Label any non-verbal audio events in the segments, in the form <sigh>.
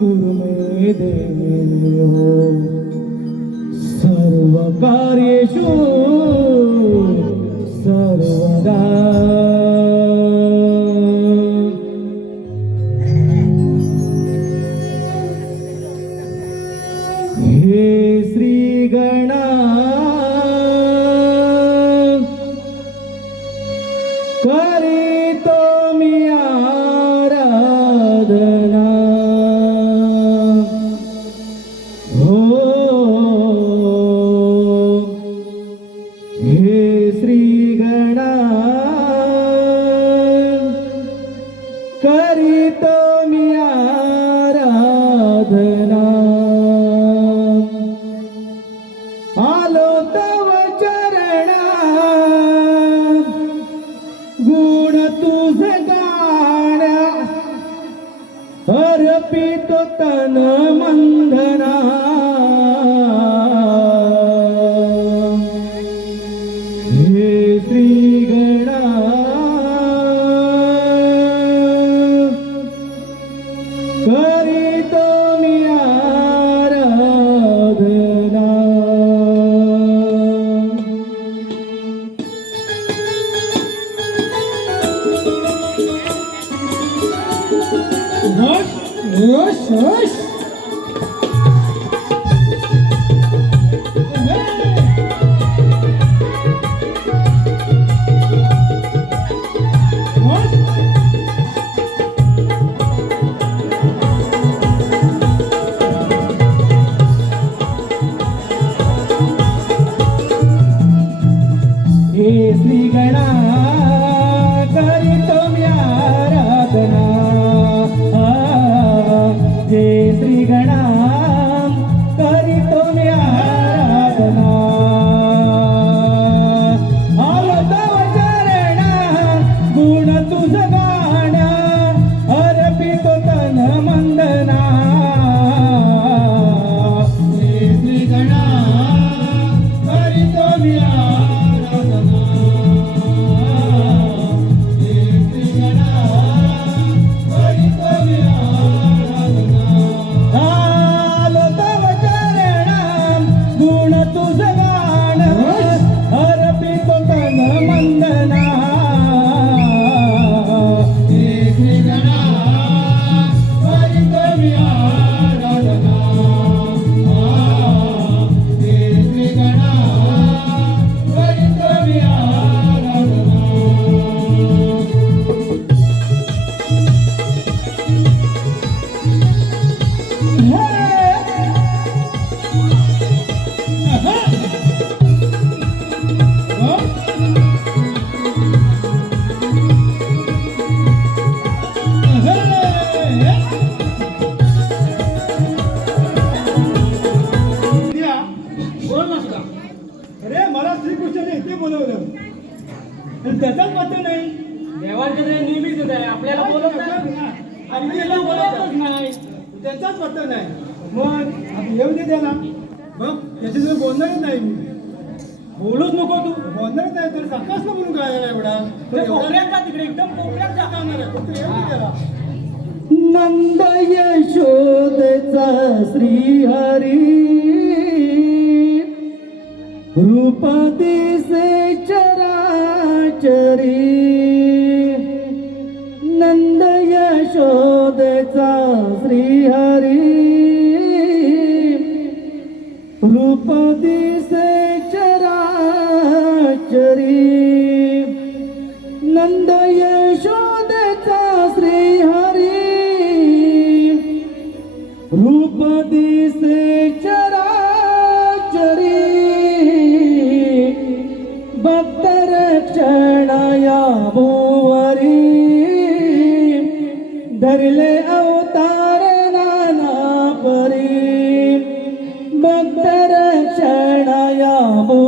कुर्मे देव सर्वकार्येषु Shri बोलत नाही. येऊ दे त्याला. मग बोलणारच नाही मी. बोलूच नको तू. बोलणारच नाही तर सारखाच ना काय एवढा. तिकडे. एकदम कोपऱ्यात जा. कामाला नंद यशोदचा श्री हरी रूप दिसे चराचरी चढ़ाया वो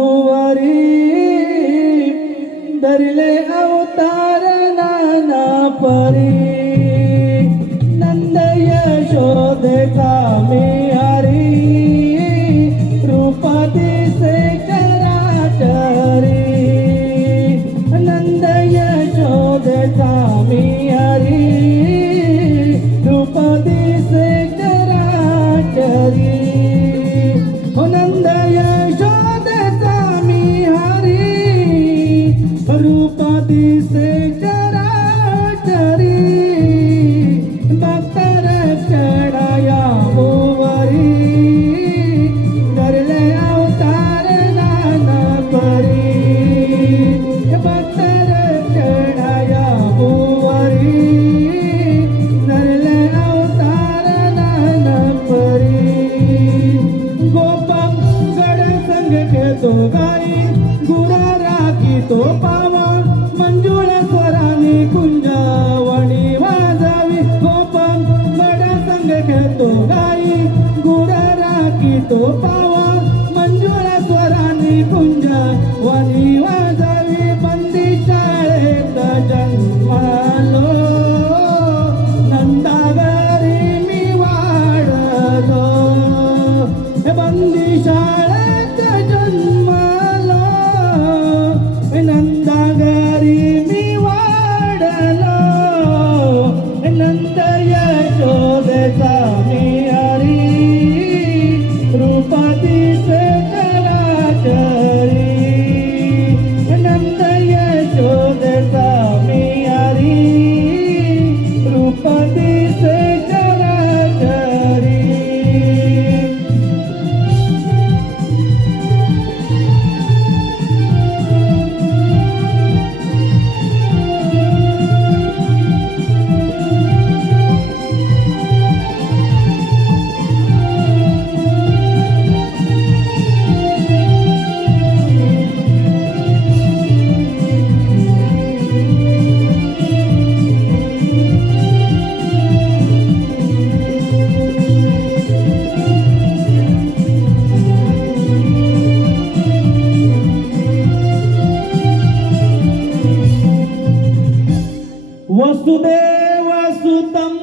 वसुदेव सुतं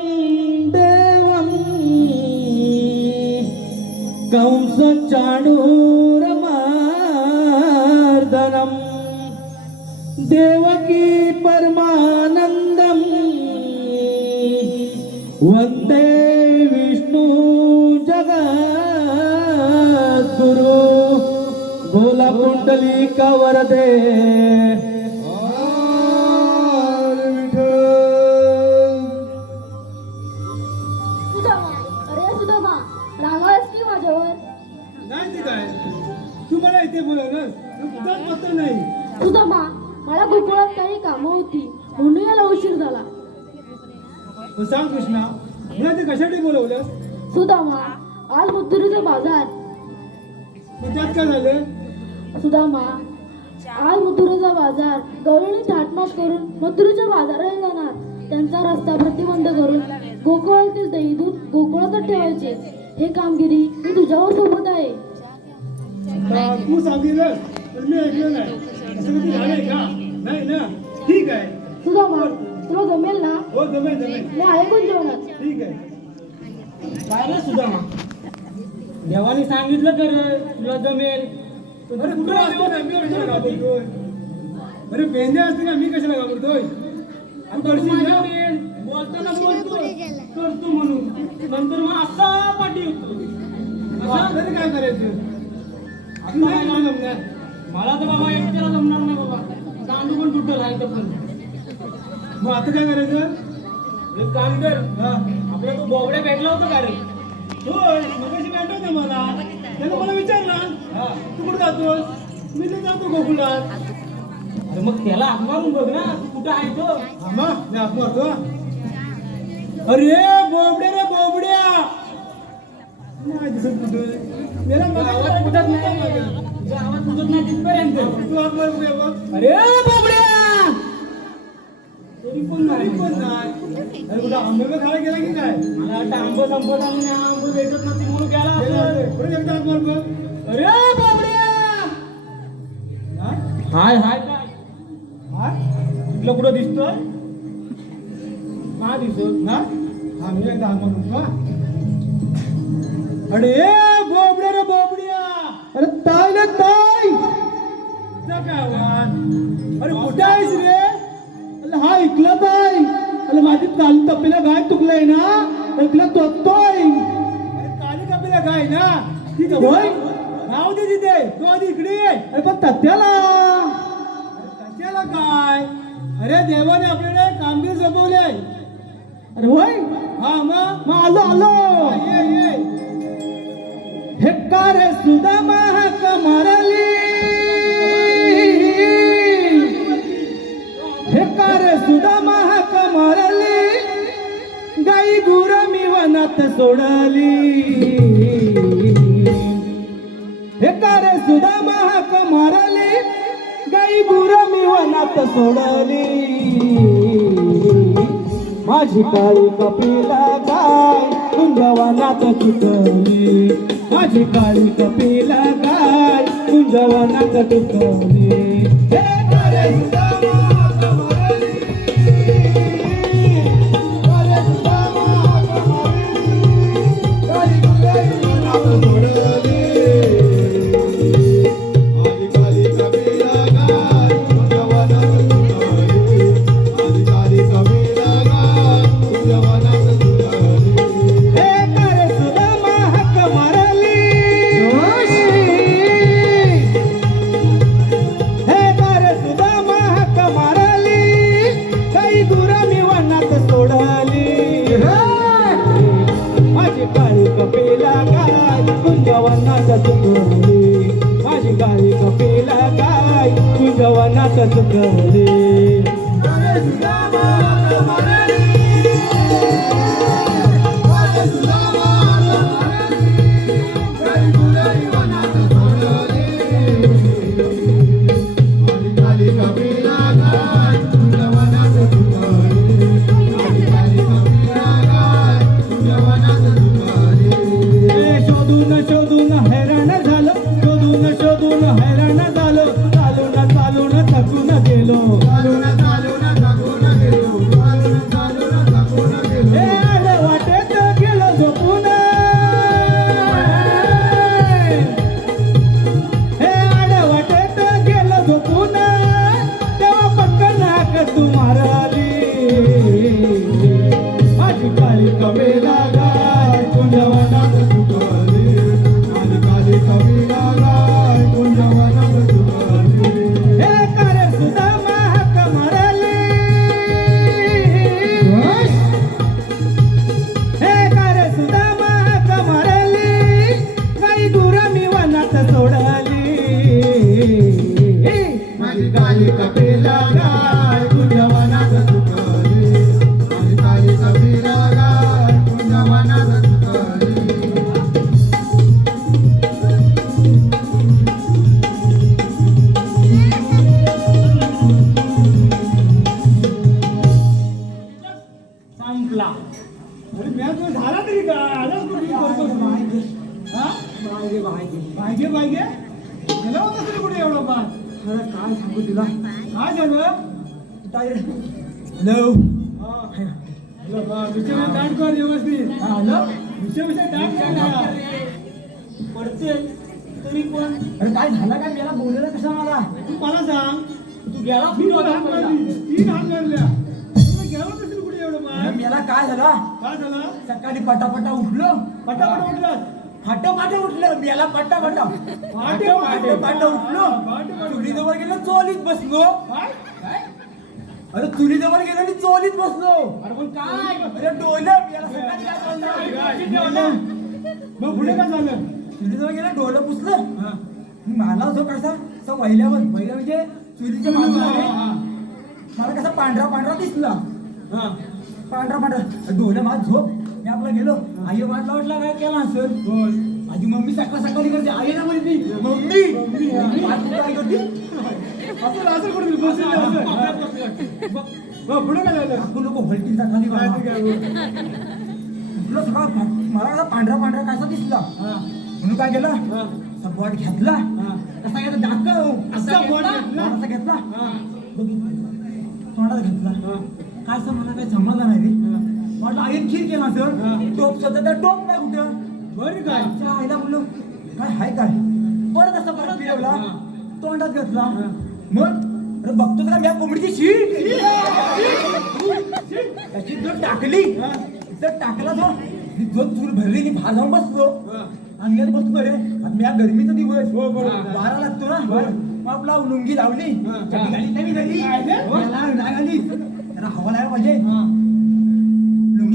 देवं कंस देवकी परमानन्दम् वन्दे विष्णु जगद्गुरु. भोला कुंडलिका वरदे पत्ता नाही मला गोकुळात काही कामं होती. म्हणून याला उशीर झाला. सांग कृष्णा मला ते कशासाठी बोलवलंस सुदामा आज मथुरीचा बाजार. त्यात काय झालं? सुदामा आज मथुरेचा बाजार. गवळणी थाटमाट करून मथुरेच्या बाजारात जाणार. त्यांचा रस्ता प्रतिबंध करून गोकुळातील दही दूध गोकुळातच ठेवायचे. हे कामगिरी मी तुझ्यावर सोबत आहे. तू सांगितलं नाही ना ठीक आहे सुदामा तुला जमेल? ना हो जमेल जमेल मी आहे कोण जेवणात ठीक आहे काय रे सुदामा देवाने सांगितलं तर तुला जमेल अरे तू असतो मी कशाला घाबरतोय अरे बेंदे असते ना मी कशाला घाबरतोय करशील ना बोलताना बोलतो करतो म्हणून नंतर मग असा पाठी होतो काय करायचं आता काय जमणार मला तर बाबा एकट्याला जमणार नाही बाबा. दांडू पण तुटल आहे तर पण. मग आता काय करायचं? एक काम कर. हा. आपल्या तो बोबड्या भेटला होता का रे? होय मगाशी भेटत ना मला. त्यानं मला विचारला हा. तू कुठे जातोस? मी तर जातो गोकुळात. अरे मग त्याला हाक मारून बघ ना तू कुठं आहे तो? आम्हा मी हात मारतो हा. अरे बोबड्या रे बोबड्या. नाही दिसत कुठं. मेरा फुटत नाही तिथपर्यंत. तू बघ अरे बोबड्या! तरी तरी नाही पण नाही अरे कुठं आंबे खायला गेला की काय? मला वाटतं आंब संपत आलं नाही आंब भेटत नसतील म्हणून गेला गेला असेल. असेल. परत एकदा हात मार बघ अरे बोबड्या! हा? हाय हाय काय? हा? तुला कुठं दिसतोय? हा दिसत? ना हा मी एकदा अरे ए बोबड्या रे बोबड्या! अरे ताई! अरे कुठे आहेस रे? अरे हा ऐकला ताई अरे माझी काल तपेला गाय तुकलाय ना? ऐकला तोतोय अरे काली कपिला काय ना? तिथे होय. राहू दे तिथे. तू आधी इकडे ये. अरे पण तत्याला कशाला काय? अरे देवाने आपल्याला कामगिरी सोपवले अरे होय? हा मग? मग आलो आलो. हा, ये ये. हे कार सुदामा? कमरली गाई मी वनात सोडली. हे कार मारले. गाई गुर मी वनात सोडली. माझी काळी कपिला गाय कुंजवनात चुकवली माझी काळी कपिला गाय कुंजवनात चुकवली हे काळे माझी काळी काय सांगू तुला काय झालं हॅलो व्यवस्थित. पडते तरी पण अरे काय झालं काय मला बोललेलं कसं मला तू मला सांग तू गेला तीन हात मारल्या गेला नसेल कुठे एवढं मला काय झालं काय झालं सकाळी पटापटा उठलो पटापट उठलास फाट फाट उठलं. पट्टा पट्टा फाट फाट फाट. उठलो. चुलीजवळ गेलो चोलीत बसलो. अरे चुलीजवळ गेलो आणि चोलीत बसलो. अरे पण काय? अरे डोलं. याला सकाळी काय झालं? मग पुढे काय झालं? चुलीजवळ गेलं डोलं पुसलं. हा. मला जो कसा तो वहिल्यावर वहिल्या म्हणजे चुलीच्या बाजूला आहे. मला कसा पांढरा पांढरा दिसला. पांढरा पांढरा. डोलं माझ झोप. मी आपला गेलो. आई वाटला वाटला काय केला असेल? बोल माझी मम्मी सकाळ सकाळी करते. आई ना म्हणते मम्मी काय करते? असं पुढे काय लोक. तुला सगळा मला कसा पांढरा पांढरा कसा दिसला. म्हणून काय केलं? सपोर्ट घेतला. कसा घेतला. दाखव. असा घेतला? कसा घेतला. बघितलं. तोंडात घेतला. काय असं मला काही समजलं नाही रे. म्हटलं आईन खीर केला हा. सर टोप सध्या तर टोप नाही कुठं बरं काय आमच्या आईला म्हणलं काय हाय काय परत असं परत फिरवला हा. तोंडात घेतला हा. मग अरे बघतो तर या कोंबडीची शीट त्याची जर टाकली हा. जर टाकला तो ही जो चूल भरली नी भार जाऊन बसलो हा. अंगात बसतो रे आता मी या गरमीचा दिवस हो. वारा लागतो ना. मग आपला लुंगी लावली हा. मी ते? नाही घाली त्याला हवा लागायला पाहिजे हा.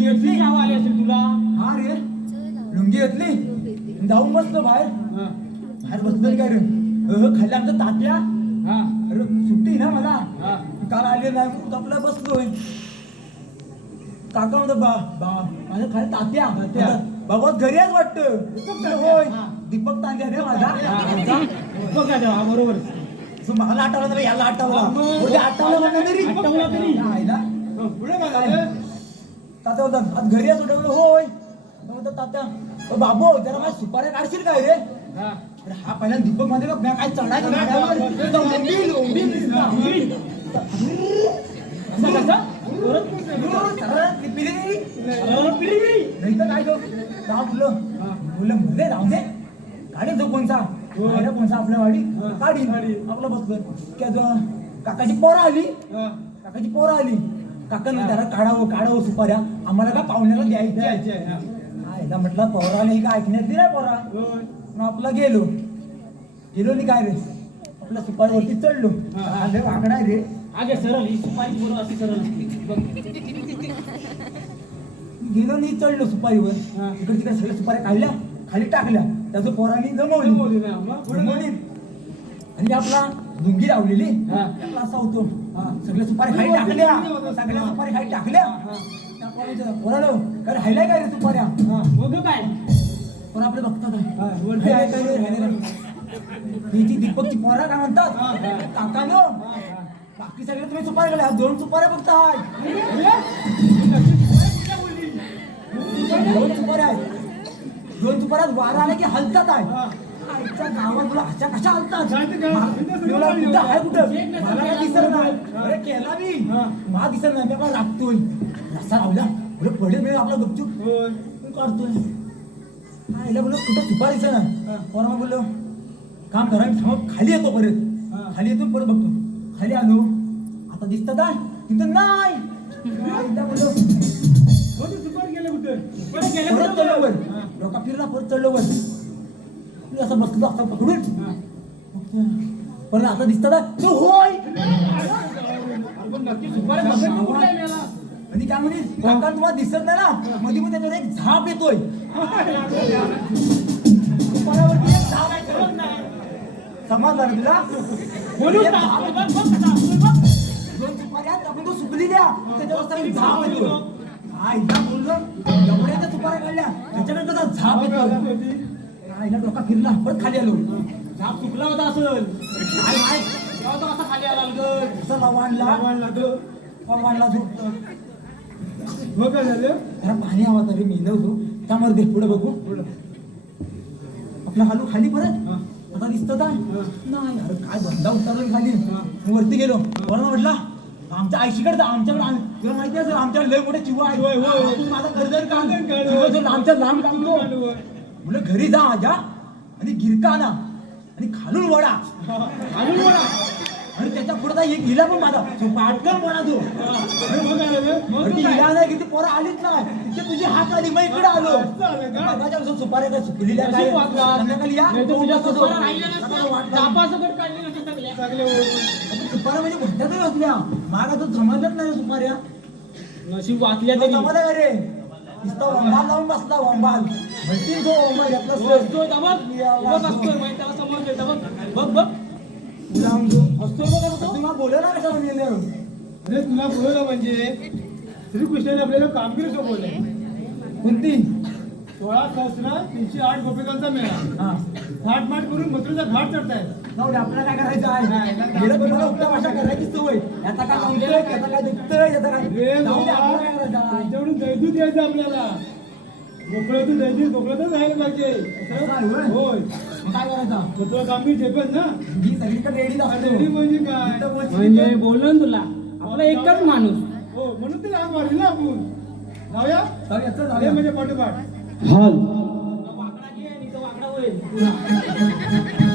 लुंगी घेतली हवा आली असेल तुला? हा रे. लुंगी घेतली जाऊन बसलो बाहेर. बाहेर बसलो काय रे? अह, खाली आमचं तात्या. हा, अरे सुट्टी ना मला. काल आले नाही आपला बसलोय. काका म्हणतो बा बा माझ्या खाली तात्या. तात्या. बाबा घरी आहेच वाटतं? होय. हा. दीपक तांद्या रे माझा. बघ बरोबर. मला आठवलं तर याला आठवला. आठवलं तरी. आठवला तरी. पुढे झालं तात्या होतात आज घरी असं उठवलं होय. तर म्हणतात, तात्या "ओ बाबू जरा माझ्या सुपाऱ्या काढशील काय रे? हा. हा पहिला दीपकमध्ये बघ काय चढायचं काय बोललं बोललं म्हणले जाऊ दे. काढीन तो कोणचा? काढा कोणचा? आपल्या वाडी काढीन. आपलं बसलं की काकाची पोरं आली. काकाची पोरं आली. काकांना त्याला काढावं काढावं सुपाऱ्या आम्हाला का पाहुण्याला द्यायची हा. म्हटलं पोरा नाही का ऐकण्यात नाही पोरा. मग आपला गेलो गेलो नाही काय रे आपल्या सुपारीवरती चढलो हा. आले वाकडा रे आगे सरळ ही सुपारी पोरं अशी सरळ. गेलो नाही चढलो सुपारीवर हा. इकडे तिकडे सगळ्या सुपाऱ्या काढल्या खाली टाकल्या त्याचं पोरांनी जमवली. आणि आपला लुंगी लावलेली. आपला असा होतो. सगळ्या सुपाऱ्या खाली टाकल्या सगळ्या हा. सुपाऱ्या खाली टाकल्या हा. त्या पोराचं- पोराला काय राहिलाय काय रे सुपाऱ्या हा, मग काय पोरं आपले बघतात. हा? ही जी दीपकची पोरा काय म्हणतात हा, हा. काकानो बाकी सगळे तुम्ही सुपाऱ्या गेल्या दोन सुपाऱ्या फक्त आहे दोन सुपाऱ्या आहेत दोन सुपाऱ्यात वारा आला की हलतात आहे आईच्या गावात तुला अशा कशा हलतात जायचं का? मा- इथं मला सगळं कुठं आहे कुठं? एक नाही, मला काय सगळं दिसत नाही. हा. अरे केला मी. हा. मला दिसत नाही. मी आपला लागतोय रस्ता लावला. अरे पडेल मी आपला गपचूप. होय. मी काढतोय. आईला बोललो कुठं सुपारी दिसत नाही? हा. पोरा बोललो काम करा मी थांब. खाली येतो परत. हा. खाली येतो परत बघतो. खाली आलो. आता दिसतात आहे तिथं नाही. बोललो हो, सुपारी गेले कुठे? परत गेले परत? चढलो वर. हा. डोका फिरला परत चढलो वर. मी असं बसलो असं पकडून आता होय पण सुपारी बघत ना मेला? आणि काय म्हणे? काका तुम्हाला दिसत नाही ना? मध्ये मध्ये त्याच्यावर एक झाप येतोय. सुपाऱ्यावरती एक झाप समजलं ना तुला. दोन आपण तो सुकलेल्या त्याच्यावर एक झाप येतो हा एकदा बोललो. एवढ्या त्या सुपाऱ्या काढल्या. त्याच्याकडे कसा झाप येतो एकदा डोका फिरला परत खाली आलो. झाप चुकला होता असेल. काय काय तेव्हा तो असा खाली आला गं. असं लावाणला सामानला तो. वाणला जो हो काय झालं? जरा पाणी हवा तरी मी होतो. त्यामध्ये दे पुढे बघू. आपला हालू खाली परत. आता दिसत काय हा. नाही अरे काय बंदा उतरलो खाली. मी वरती गेलो. वरून म्हटला? आमच्या आईशीकडे आमच्याकडे आम- तुला माहिती असेल आमच्याकडे लय मोठे चिवा आहे होय, होय. माझा काम जो लांबच्या लांब म्हणलं घरी जा माझ्या आणि गिरका आणा आणि खालून वडा अजून बोला. आणि त्याच्या पुढे एक हिला पण माझा तो पाटकन वडा तो. झालं? मग अरे तू? हिला नाही पोरं आलीच नाही तिथे तुझी हात आली मग इकडे आलो. का? सुपाऱ्या काय सुकलेल्या काय. संध्याकाळी या नाही सुपाऱ्या म्हणजे भट्ट्यातच असल्या. मागा तो समजलंच नाही सुपाऱ्या. नशीब वाचल्या तो तरी. समजला का रे? नुसता लावून बसला वंबाल. भट्टी तो वंबाल तो घेतला असतोय का बघ? बघ असतोय, माहिती त्याला समजलं का बघ? बघ, बघ. असतो बघा तो तुम्हाला बोलला कशा म्हणजे अरे तुला बोलवलं म्हणजे? श्रीकृष्णाने आपल्याला कामगिरी सोबवलंय कोणती सोळा सहस्र तीनशे आठ गोपिकांचा मेळा. हा. घाट माट करून मथुरेचा घाट चढतायत. जाऊ दे आपल्याला काय करायचं आहे? गेलं भाषा करायची सवय. याचा काय सांगतोय याचा काय दुखतोय याचा काय रे जाऊ दे, आपल्याला काय करायचं आहे? त्यांच्याकडून दैदूत यायचं आपल्याला. गोकुळातून दैदूत गोकुळातच राहायला पाहिजे. असं होय? मग काय करायचं? झेपत ना? ही सगळीकडे रेडी रेडी म्हणजे काय? इथं बस- म्हणजे बोललो ना तुला. आपला एकच माणूस. हो म्हणून ते लांब मारली ना आपण. जाऊया? जाऊया, चल, अरे जाऊया. म्हणजे पाठोपाठ. हॉल. <laughs>